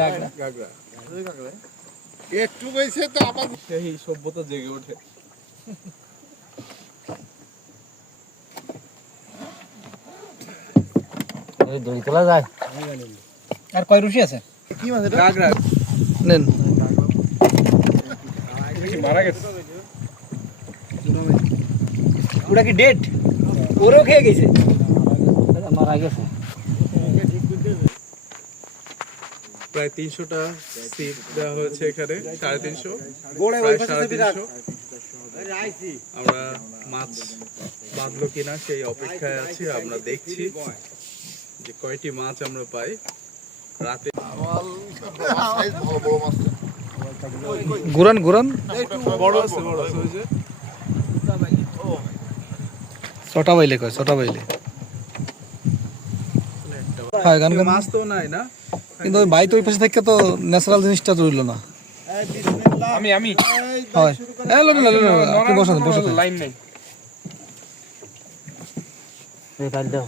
গাগরা গাগরা একটু কইছে তো আবার সেই সভ্যতা জেগে ওঠে। এই দড়ি তোলা যায়। আর কয় রুশি আছে? কি মাছ এটা? গাগরা নেন মারা গেছে। ওটা কি ডেট? ওরেও খেয়ে গেছে। মারা গেছে। প্রায় 300টা সিট দেওয়া হয়েছে এখানে, 350 প্রায় 350। আমরা মাছ বাঁধলো কিনা সেই অপেক্ষায় আছি। আমরা দেখছি যে কয়টি মাছ আমরা পাই রাতে। গুরান গুরান বড় আছে ওই যে ছটা বাইলে কয়, ছটা বাইলে। হ্যাঁ গান গান। মাছ তো নাই না, কিন্তু ওই বাই তো ওই পাশে থেকে তো ন্যাচারাল জিনিসটা রইল না। আমি হয় হ্যাঁ লোন আপনি বসেন বসেন। লাইন নাই। এই ফাইল দাও।